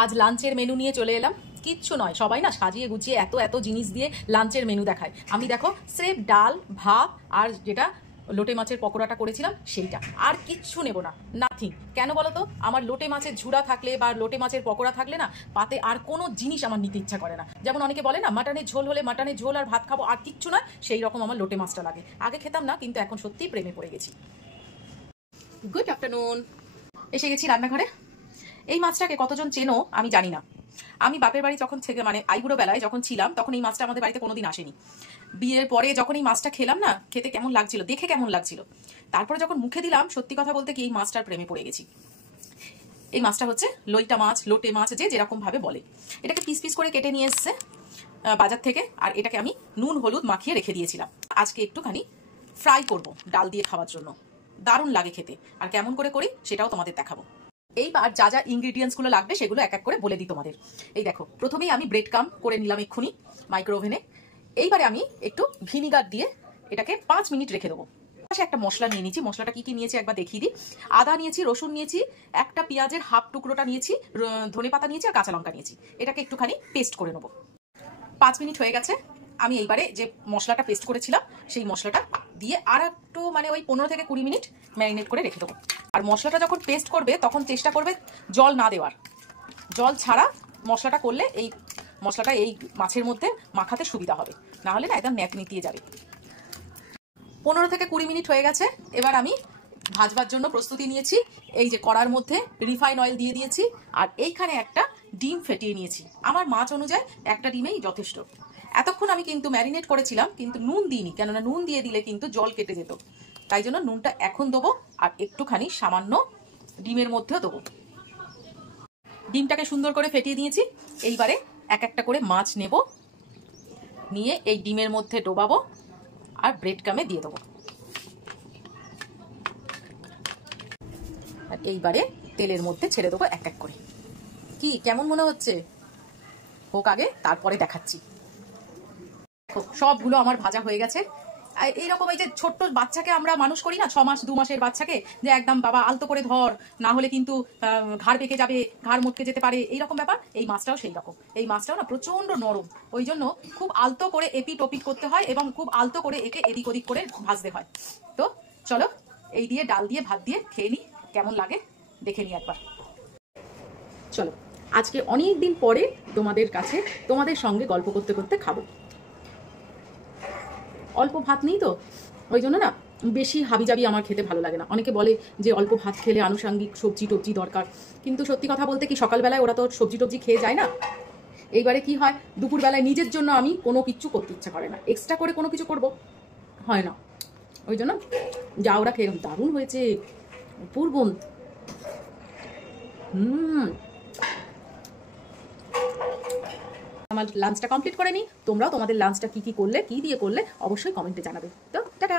আজ লাঞ্চের মেনু নিয়ে চলে এলাম। কিচ্ছু নয়, সবাই না সাজিয়ে গুছিয়ে এত এত জিনিস দিয়ে লাঞ্চের মেনু দেখায়। আমি দেখো স্রেফ ডাল ভাত আর যেটা লোটে মাছের পকোড়াটা করেছিলাম সেইটা, আর কিচ্ছু নেব না, নাথিং। কেন বলো তো? আমার লোটে মাছের ঝুড়া থাকলে বা লোটে মাছের পকোড়া থাকলে না পাতে আর কোনো জিনিস আমার নিতে ইচ্ছা করে না। যেমন অনেকে বলে না মাটনের ঝোল হলে মাটনের ঝোল আর ভাত খাবো, আর কিচ্ছু নয়, সেই রকম আমার লোটে মাছটা লাগে। আগে খেতাম না, কিন্তু এখন সত্যিই প্রেমে পড়ে গেছি। Good afternoon. এসে গেছি রান্নাঘরে। এই মাছটাকে কতজন চেনো আমি জানি না। আমি বাপের বাড়ি যখন থেকে মানে আইবুড়ো বেলায় যখন ছিলাম তখন এই মাছটা আমাদের বাড়িতে কোনোদিন আসেনি। বিয়ের পরে যখন এই মাছটা খেলাম না, খেতে কেমন লাগছিল, দেখে কেমন লাগছিল, তারপরে যখন মুখে দিলাম, সত্যি কথা বলতে কি এই মাছটার প্রেমে পড়ে গেছি। এই মাছটা হচ্ছে লইটা মাছ, লোটে মাছ, যে যেরকম ভাবে বলে। এটাকে পিস পিস করে কেটে নিয়ে এসছে বাজার থেকে, আর এটাকে আমি নুন হলুদ মাখিয়ে রেখে দিয়েছিলাম। আজকে একটুখানি ফ্রাই করব ডাল দিয়ে খাওয়ার জন্য। দারুণ লাগে খেতে, আর কেমন করে করি সেটাও তোমাদের দেখাবো। এইবার যা যা ইনগ্রিডিয়েন্টস গুলো লাগবে সেগুলো এক এক করে বলে দিই তোমাদের। এই দেখো, প্রথমেই আমি ব্রেড কাম করে নিলাম এক্ষুনি মাইক্রো ওভেনে। এইবারে আমি একটু ভিনিগার দিয়ে এটাকে 5 মিনিট রেখে দেবো। একটা মশলা নিয়ে নিয়েছি। মশলাটা কি কি নিয়েছি একবার দেখিয়ে দিই। আদা নিয়েছি, রসুন নিয়েছি, একটা পেঁয়াজের হাফ টুকরোটা নিয়েছি, ধনে পাতা নিয়েছি, আর কাঁচা লঙ্কা নিয়েছি। এটাকে একটুখানি পেস্ট করে নেবো। 5 মিনিট হয়ে গেছে। আমি এইবারে যে মশলাটা পেস্ট করেছিলাম সেই মশলাটা দিয়ে আর একটু মানে ওই 15 থেকে 20 মিনিট ম্যারিনেট করে রেখে দেবো। আর মশলাটা যখন পেস্ট করবে তখন চেষ্টা করবে জল না দেওয়ার। জল ছাড়া মশলাটা করলে এই মশলাটা এই মাছের মধ্যে মাখাতে সুবিধা হবে, না হলে না একদম ন্যাক নিতিয়ে যাবে। 15 থেকে 20 মিনিট হয়ে গেছে। এবার আমি ভাজবার জন্য প্রস্তুতি নিয়েছি। এই যে কড়ার মধ্যে রিফাইন অয়েল দিয়ে দিয়েছি, আর এইখানে একটা ডিম ফেটিয়ে নিয়েছি। আমার মাছ অনুযায়ী একটা ডিমেই যথেষ্ট। এতক্ষণ আমি কিন্তু ম্যারিনেট করেছিলাম, কিন্তু নুন দিইনি, কেননা নুন দিয়ে দিলে কিন্তু জল কেটে যেত। তাই জন্য নুনটা এখন দেবো, আর একটুখানি সামান্য ডিমের মধ্যেও দেবো। ডিমটাকে সুন্দর করে ফেটিয়ে দিয়েছি। এইবারে এক একটা করে মাছ নেব, নিয়ে এই ডিমের মধ্যে ডোবাবো আর ব্রেড কামে দিয়ে দেবো। আর এইবারে তেলের মধ্যে ছেড়ে দেবো এক এক করে। কি কেমন মনে হচ্ছে? হোক আগে, তারপরে দেখাচ্ছি। সবগুলো আমার ভাজা হয়ে গেছে। এইরকম এই যে ছোট্ট বাচ্চাকে আমরা মানুষ করি না, 6 মাস 2 মাসের বাচ্চাকে, যে একদম বাবা আলতো করে ধর, না হলে কিন্তু ঘাড় পেকে যাবে, ঘাড় মটকে যেতে পারে, এইরকম ব্যাপার। এই মাছটাও সেই রকম। এই মাছটাও না প্রচন্ড নরম, ওই জন্য খুব আলতো করে এপিট ওপিট করতে হয় এবং খুব আলতো করে একে এদিক ওদিক করে ভাজতে হয়। তো চলো এই দিয়ে ডাল দিয়ে ভাত দিয়ে খেয়ে নি, কেমন লাগে দেখে নি একবার। চলো, আজকে অনেক দিন পরে তোমাদের কাছে তোমাদের সঙ্গে গল্প করতে করতে খাবো। অল্প ভাত নেই তো, ওই জন্য না বেশি হাবিজাবি আমার খেতে ভালো লাগে না। অনেকে বলে যে অল্প ভাত খেলে আনুষাঙ্গিক সবজি টবজি দরকার, কিন্তু সত্যি কথা বলতে কি সকালবেলায় ওরা তো সবজি টবজি খেয়ে যায় না। এইবারে কি হয়, দুপুরবেলায় নিজের জন্য আমি কোনো কিছু করতে ইচ্ছা করে না, এক্সট্রা করে কোনো কিছু করব হয় না। ওই জন্য যা ওরা খেয়ে, দারুণ হয়েছে পূর্বন। আমার লাঞ্চটা কমপ্লিট করে নি। তোমরাও তোমাদের লাঞ্চটা কি কি করলে, কি দিয়ে করলে অবশ্যই কমেন্টে জানাবে। তো টাটা।